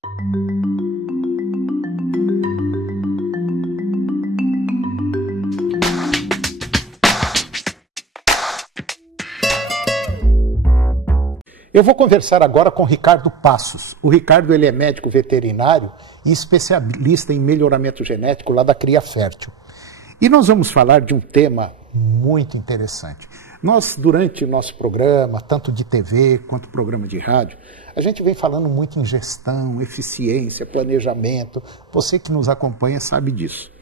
Eu vou conversar agora com Ricardo Passos. O Ricardo ele é médico veterinário e especialista em melhoramento genético lá da Cria Fértil. E nós vamos falar de um tema muito interessante. Nós, durante o nosso programa, tanto de TV quanto programa de rádio, a gente vem falando muito em gestão, eficiência, planejamento. Você que nos acompanha sabe disso.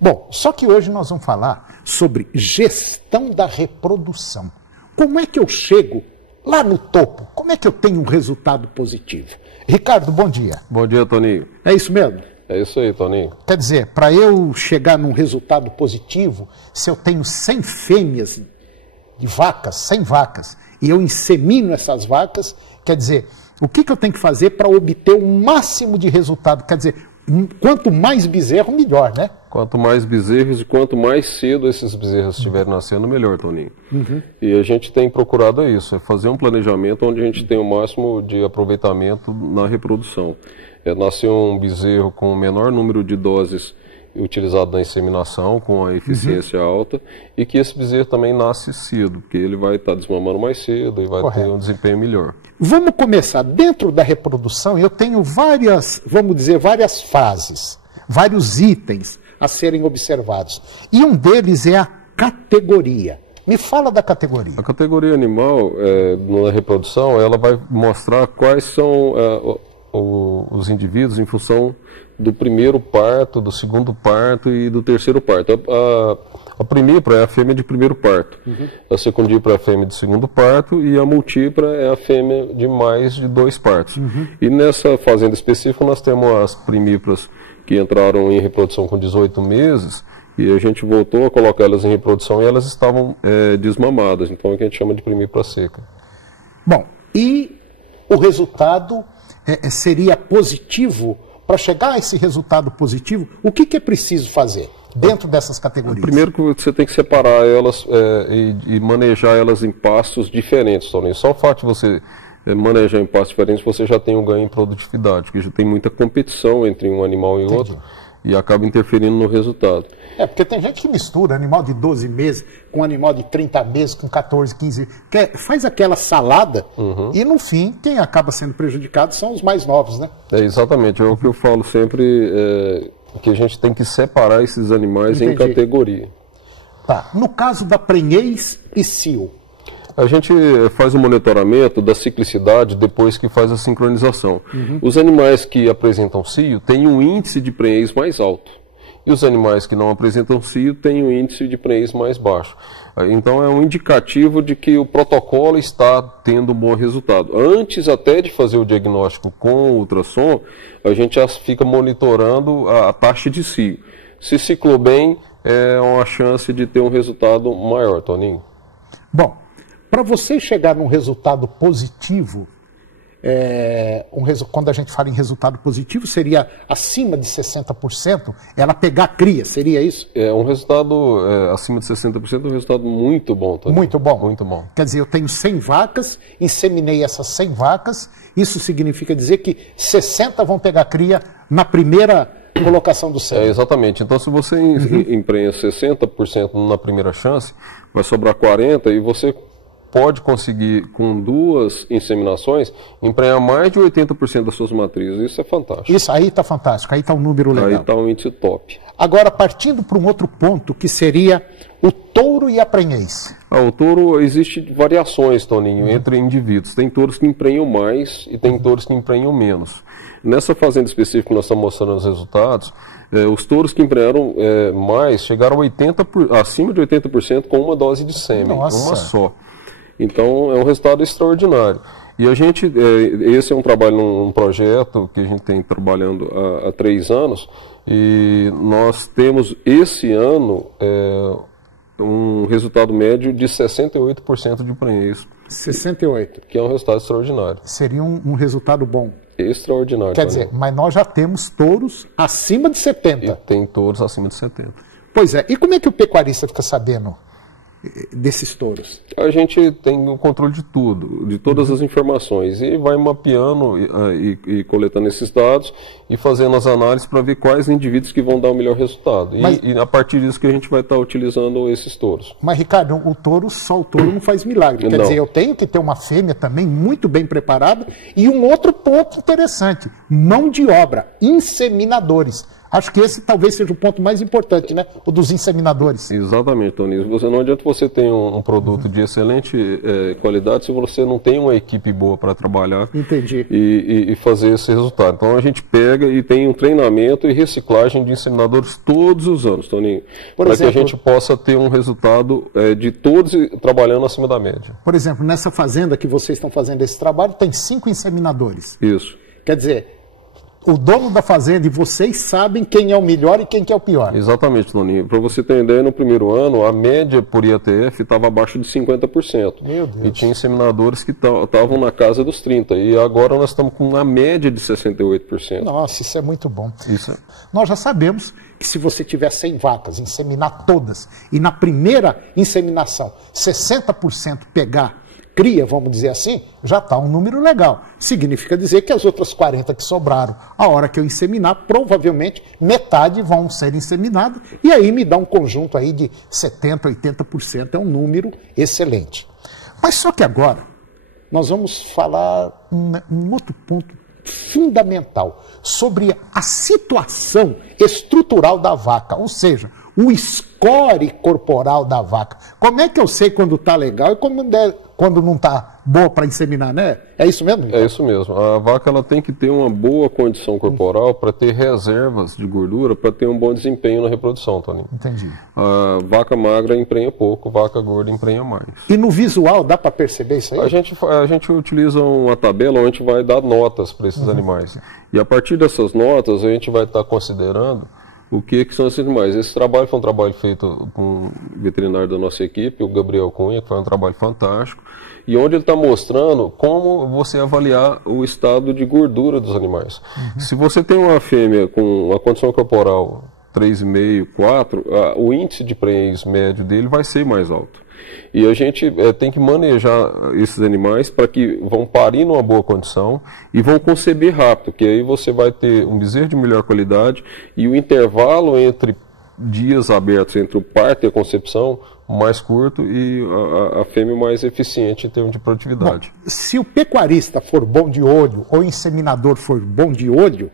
Bom, só que hoje nós vamos falar sobre gestão da reprodução. Como é que eu chego lá no topo? Como é que eu tenho um resultado positivo? Ricardo, bom dia. Bom dia, Toninho. É isso mesmo? É isso aí, Toninho. Quer dizer, para eu chegar num resultado positivo, se eu tenho 100 fêmeas de vacas, 100 vacas, e eu insemino essas vacas, quer dizer, o que eu tenho que fazer para obter o máximo de resultado? Quer dizer, quanto mais bezerro, melhor, né? Quanto mais bezerros e quanto mais cedo esses bezerros estiverem nascendo, melhor, Toninho. E a gente tem procurado isso, é fazer um planejamento onde a gente tem o máximo de aproveitamento na reprodução. É nascer um bezerro com o menor número de doses utilizado na inseminação, com a eficiência alta, e que esse bezerro também nasce cedo, porque ele vai estar desmamando mais cedo e vai ter um desempenho melhor. Vamos começar. Dentro da reprodução, eu tenho várias, vamos dizer, várias fases, vários itens a serem observados. E um deles é a categoria. Me fala da categoria. A categoria animal, na reprodução, ela vai mostrar quais são os indivíduos em função do primeiro parto, do segundo parto e do terceiro parto. A primípara é a fêmea de primeiro parto, a secundípara é a fêmea de segundo parto e a multípara é a fêmea de mais de 2 partos. E nessa fazenda específica nós temos as primíparas que entraram em reprodução com 18 meses e a gente voltou a colocar elas em reprodução e elas estavam desmamadas, então é o que a gente chama de primípara seca. Bom, e o resultado seria positivo? Para chegar a esse resultado positivo, o que é preciso fazer dentro dessas categorias? Primeiro que você tem que separar elas e manejar elas em pastos diferentes, Toninho. Só o fato de você manejar em pastos diferentes, você já tem um ganho em produtividade, porque já tem muita competição entre um animal e outro e acaba interferindo no resultado. Porque tem gente que mistura animal de 12 meses com animal de 30 meses, com 14, 15, faz aquela salada e no fim quem acaba sendo prejudicado são os mais novos, né? Exatamente, é o que eu falo sempre, que a gente tem que separar esses animais em categoria. Tá, no caso da prenhez e cio. A gente faz o monitoramento da ciclicidade depois que faz a sincronização. Os animais que apresentam cio têm um índice de prenhez mais alto. E os animais que não apresentam cio têm um índice de prenhez mais baixo. Então é um indicativo de que o protocolo está tendo um bom resultado. Antes até de fazer o diagnóstico com o ultrassom, a gente já fica monitorando a taxa de cio. Se ciclou bem, é uma chance de ter um resultado maior, Toninho. Bom, para você chegar num resultado positivo, quando a gente fala em resultado positivo, seria acima de 60%, ela pegar a cria, seria isso? É um resultado acima de 60%, um resultado muito bom, Toninho. Muito bom? Muito bom. Quer dizer, eu tenho 100 vacas, inseminei essas 100 vacas, isso significa dizer que 60 vão pegar cria na primeira colocação do céu. Exatamente. Então, se você emprenha 60% na primeira chance, vai sobrar 40% e você pode conseguir, com 2 inseminações, emprenhar mais de 80% das suas matrizes. Isso é fantástico. Isso aí está fantástico, aí está um número legal. Aí está um índice top. Agora, partindo para um outro ponto, que seria o touro e a prenhez. O touro, existe variações, Toninho, entre indivíduos. Tem touros que emprenham mais e tem touros que emprenham menos. Nessa fazenda específica que nós estamos mostrando os resultados, os touros que emprenharam mais chegaram a acima de 80% com uma dose de sêmen, uma só. Então é um resultado extraordinário. E a gente, esse é um trabalho num projeto que a gente tem trabalhando há 3 anos, e nós temos esse ano um resultado médio de 68% de prenhez. 68%. Que é um resultado extraordinário. Seria um resultado bom. Extraordinário. Quer dizer, mas nós já temos touros acima de 70%. E tem touros acima de 70%. Pois é. E como é que o pecuarista fica sabendo desses touros? A gente tem o controle de tudo, de todas as informações, e vai mapeando e coletando esses dados e fazendo as análises para ver quais indivíduos que vão dar o melhor resultado. E a partir disso que a gente vai estar utilizando esses touros. Mas, Ricardo, só o touro não faz milagre. Quer dizer, eu tenho que ter uma fêmea também muito bem preparada. E um outro ponto interessante, mão de obra, inseminadores. Acho que esse talvez seja o ponto mais importante, né? O dos inseminadores. Exatamente, Toninho. Não adianta você ter um produto de excelente qualidade se você não tem uma equipe boa para trabalhar. Entendi. E fazer esse resultado. Então a gente pega e tem um treinamento e reciclagem de inseminadores todos os anos, Toninho. Para que a gente possa ter um resultado de todos trabalhando acima da média. Por exemplo, nessa fazenda que vocês estão fazendo esse trabalho, tem 5 inseminadores. Isso. Quer dizer, o dono da fazenda e vocês sabem quem é o melhor e quem que é o pior. Exatamente, Toninho. Para você ter ideia, no primeiro ano, a média por IATF estava abaixo de 50%. Meu Deus. E tinha inseminadores que estavam na casa dos 30%. E agora nós estamos com uma média de 68%. Nossa, isso é muito bom. Isso. Nós já sabemos que se você tiver 100 vacas, inseminar todas, e na primeira inseminação 60% pegar cria, vamos dizer assim, já está um número legal. Significa dizer que as outras 40 que sobraram, a hora que eu inseminar, provavelmente metade vão ser inseminadas, e aí me dá um conjunto aí de 70%, 80%, é um número excelente. Mas só que agora, nós vamos falar um outro ponto fundamental, sobre a situação estrutural da vaca, ou seja, o score corporal da vaca. Como é que eu sei quando está legal e quando não está boa para inseminar, né? É isso mesmo? É isso mesmo. A vaca ela tem que ter uma boa condição corporal para ter reservas de gordura, para ter um bom desempenho na reprodução, Toninho. Entendi. A vaca magra emprenha pouco, vaca gorda emprenha mais. E no visual dá para perceber isso aí? A gente utiliza uma tabela onde a gente vai dar notas para esses animais. E a partir dessas notas a gente vai estar considerando o que são esses animais. Esse trabalho foi um trabalho feito com um veterinário da nossa equipe, o Gabriel Cunha, que foi um trabalho fantástico, e onde ele está mostrando como você avaliar o estado de gordura dos animais. Se você tem uma fêmea com uma condição corporal 3,5, 4, o índice de prenhez médio dele vai ser mais alto. E a gente tem que manejar esses animais para que vão parir numa boa condição e vão conceber rápido, que aí você vai ter um bezerro de melhor qualidade e o intervalo entre dias abertos entre o parto e a concepção mais curto e a fêmea mais eficiente em termos de produtividade. Bom, se o pecuarista for bom de olho ou o inseminador for bom de olho,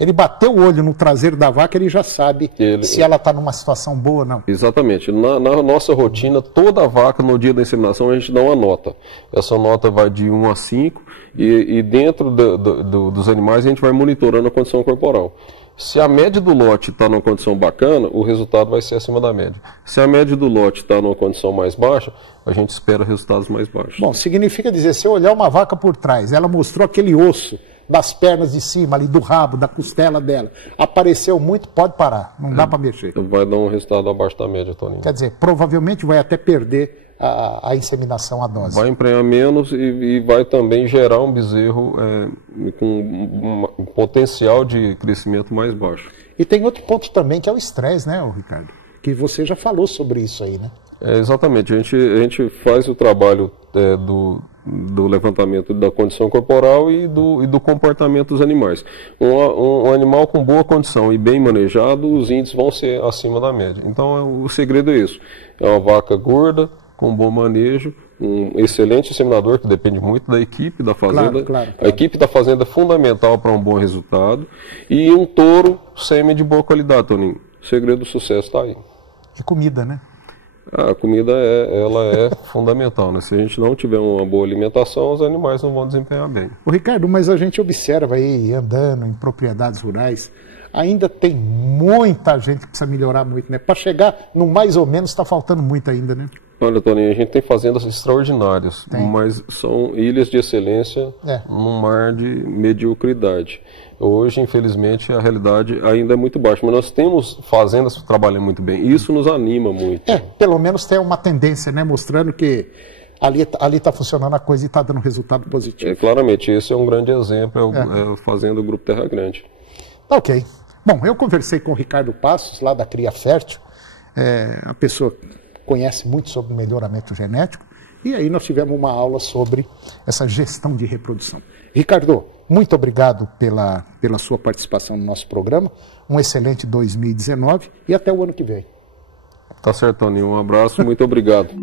ele bateu o olho no traseiro da vaca, ele já sabe se ela está numa situação boa ou não. Exatamente. Na nossa rotina, toda vaca, no dia da inseminação, a gente dá uma nota. Essa nota vai de 1 a 5 e dentro dos animais a gente vai monitorando a condição corporal. Se a média do lote está numa condição bacana, o resultado vai ser acima da média. Se a média do lote está numa condição mais baixa, a gente espera resultados mais baixos. Bom, significa dizer, se eu olhar uma vaca por trás, ela mostrou aquele osso das pernas de cima, ali do rabo, da costela dela, apareceu muito, pode parar, não dá para mexer. Vai dar um resultado abaixo da média, Toninho. Quer dizer, provavelmente vai até perder a inseminação, a dose. Vai emprenhar menos e vai também gerar um bezerro com um potencial de crescimento mais baixo. E tem outro ponto também, que é o estresse, né, Ricardo? Que você já falou sobre isso aí, né? Exatamente, a gente faz o trabalho do levantamento da condição corporal e do comportamento dos animais. Um animal com boa condição e bem manejado, os índices vão ser acima da média. Então o segredo é isso, é uma vaca gorda, com bom manejo, um excelente inseminador, que depende muito da equipe da fazenda. Claro. A equipe da fazenda é fundamental para um bom resultado, e um touro sêmen de boa qualidade, Toninho. O segredo do sucesso está aí. E comida, né? A comida ela é fundamental, né? Se a gente não tiver uma boa alimentação, os animais não vão desempenhar bem. Ô Ricardo, mas a gente observa aí, andando em propriedades rurais, ainda tem muita gente que precisa melhorar muito, né? Para chegar no mais ou menos está faltando muito ainda, né? Olha, Toninho, a gente tem fazendas extraordinárias, mas são ilhas de excelência num mar de mediocridade. Hoje, infelizmente, a realidade ainda é muito baixa, mas nós temos fazendas que trabalham muito bem, e isso nos anima muito. Pelo menos tem uma tendência, né, mostrando que ali está funcionando a coisa e está dando resultado positivo. Claramente, esse é um grande exemplo, é a fazenda do Grupo Terra Grande. Ok. Bom, eu conversei com o Ricardo Passos, lá da Cria Fértil, a pessoa conhece muito sobre melhoramento genético, e aí nós tivemos uma aula sobre essa gestão de reprodução. Ricardo, muito obrigado pela sua participação no nosso programa, um excelente 2019 e até o ano que vem. Tá certo, Toninho. Um abraço, muito obrigado.